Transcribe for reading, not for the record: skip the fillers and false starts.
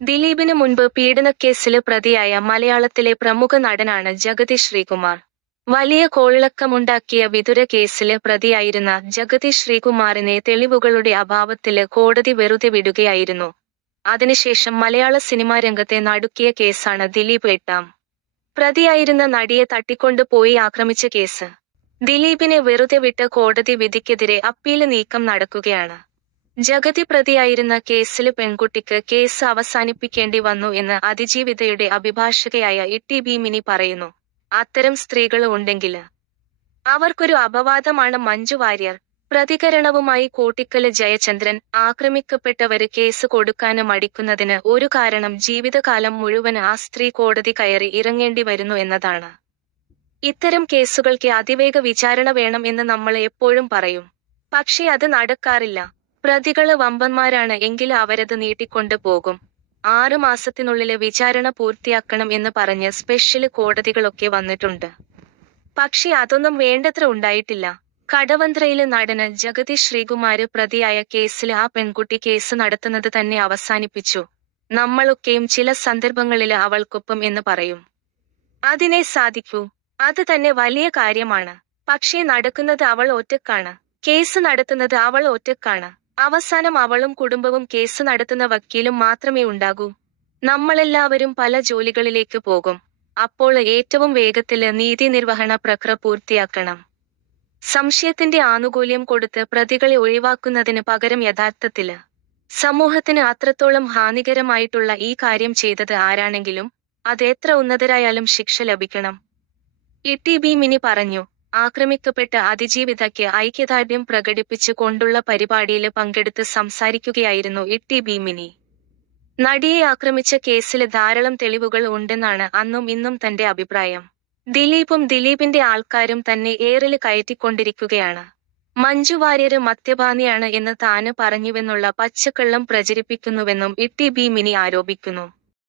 ദിലീപിന് മുൻപ് പീഡനക്കേസില് പ്രതിയായ മലയാളത്തിലെ പ്രമുഖ നടനാണ് ജഗതി ശ്രീകുമാർ. വലിയ കോളിളക്കമുണ്ടാക്കിയ വിതുര കേസില് പ്രതിയായിരുന്ന ജഗതി ശ്രീകുമാറിനെ തെളിവുകളുടെ അഭാവത്തില് കോടതി വെറുതെ വിടുകയായിരുന്നു. അതിനുശേഷം മലയാള സിനിമാ രംഗത്തെ നടുക്കിയ കേസാണ് ദിലീപ് എട്ടാം പ്രതിയായിരുന്ന നടിയെ തട്ടിക്കൊണ്ടു പോയി ആക്രമിച്ച കേസ്. ദിലീപിനെ വെറുതെ വിട്ട കോടതി വിധിക്കെതിരെ അപ്പീല് നീക്കം നടക്കുകയാണ്. ജഗതി പ്രതിയായിരുന്ന കേസില് പെൺകുട്ടിക്ക് കേസ് അവസാനിപ്പിക്കേണ്ടി വന്നു എന്ന് അതിജീവിതയുടെ അഭിഭാഷകയായ ഇ.ടി.ബി. മിനി പറയുന്നു. അത്തരം സ്ത്രീകള് ഉണ്ടെങ്കില് അവർക്കൊരു അപവാദമാണ് മഞ്ജു വാര്യർ. പ്രതികരണവുമായി കോട്ടിക്കല് ജയചന്ദ്രൻ. ആക്രമിക്കപ്പെട്ടവര് കേസ് കൊടുക്കാന് മടിക്കുന്നതിന് ഒരു കാരണം ജീവിതകാലം മുഴുവന് ആ സ്ത്രീ കോടതി കയറി ഇറങ്ങേണ്ടി വരുന്നു എന്നതാണ്. ഇത്തരം കേസുകൾക്ക് അതിവേഗ വിചാരണ വേണം എന്ന് നമ്മള് എപ്പോഴും പറയും. പക്ഷേ അത് നടക്കാറില്ല. പ്രതികള് വമ്പന്മാരാണ് എങ്കില് അവരത് നീട്ടിക്കൊണ്ട് പോകും. 6 മാസത്തിനുള്ളില് വിചാരണ പൂർത്തിയാക്കണം എന്ന് പറഞ്ഞ് സ്പെഷ്യല് കോടതികളൊക്കെ വന്നിട്ടുണ്ട്. പക്ഷേ അതൊന്നും വേണ്ടത്ര ഉണ്ടായിട്ടില്ല. കടവന്ത്രയില് നടന് ജഗതി ശ്രീകുമാര് പ്രതിയായ കേസില് ആ പെൺകുട്ടി കേസ് നടത്തുന്നത് തന്നെ അവസാനിപ്പിച്ചു. നമ്മളൊക്കെയും ചില സന്ദർഭങ്ങളില് അവൾക്കൊപ്പം എന്ന് പറയും. അതിനെ സാധിക്കൂ. അത് തന്നെ വലിയ കാര്യമാണ്. പക്ഷേ നടക്കുന്നത് അവൾ ഒറ്റക്കാണ്. കേസ് നടത്തുന്നത് അവൾ ഒറ്റക്കാണ്. അവസാനം അവളും കുടുംബവും കേസ് നടത്തുന്ന വക്കീലും മാത്രമേ ഉണ്ടാകൂ. നമ്മളെല്ലാവരും പല ജോലികളിലേക്ക് പോകും. അപ്പോൾ ഏറ്റവും വേഗത്തില് നീതി നിർവഹണ പ്രക്രിയ പൂർത്തിയാക്കണം. സംശയത്തിന്റെ ആനുകൂല്യം കൊടുത്ത് പ്രതികളെ ഒഴിവാക്കുന്നതിന് പകരം യഥാർത്ഥത്തില് സമൂഹത്തിന് അത്രത്തോളം ഹാനികരമായിട്ടുള്ള ഈ കാര്യം ചെയ്തത് ആരാണെങ്കിലും അതെത്ര ഉന്നതരായാലും ശിക്ഷ ലഭിക്കണം. ഇ.ടി.ബി. മിനി പറഞ്ഞു. ആക്രമിക്കപ്പെട്ട അതിജീവിതയ്ക്ക് ഐക്യദാർഢ്യം പ്രകടിപ്പിച്ചു കൊണ്ടുള്ള പരിപാടിയില് പങ്കെടുത്ത് സംസാരിക്കുകയായിരുന്നു ഇ.ടി.ബി. മിനി. നടിയെ ആക്രമിച്ച കേസില് ധാരാളം തെളിവുകൾ ഉണ്ടെന്നാണ് അന്നും ഇന്നും തന്റെ അഭിപ്രായം. ദിലീപും ദിലീപിന്റെ ആൾക്കാരും തന്നെ ഏറില് കയറ്റിക്കൊണ്ടിരിക്കുകയാണ്. മഞ്ജു വാര്യര് മദ്യപാനിയാണ് എന്ന് താന് പറഞ്ഞുവെന്നുള്ള പച്ചക്കള്ളം പ്രചരിപ്പിക്കുന്നുവെന്നും ഇ.ടി.ബി. മിനി ആരോപിക്കുന്നു.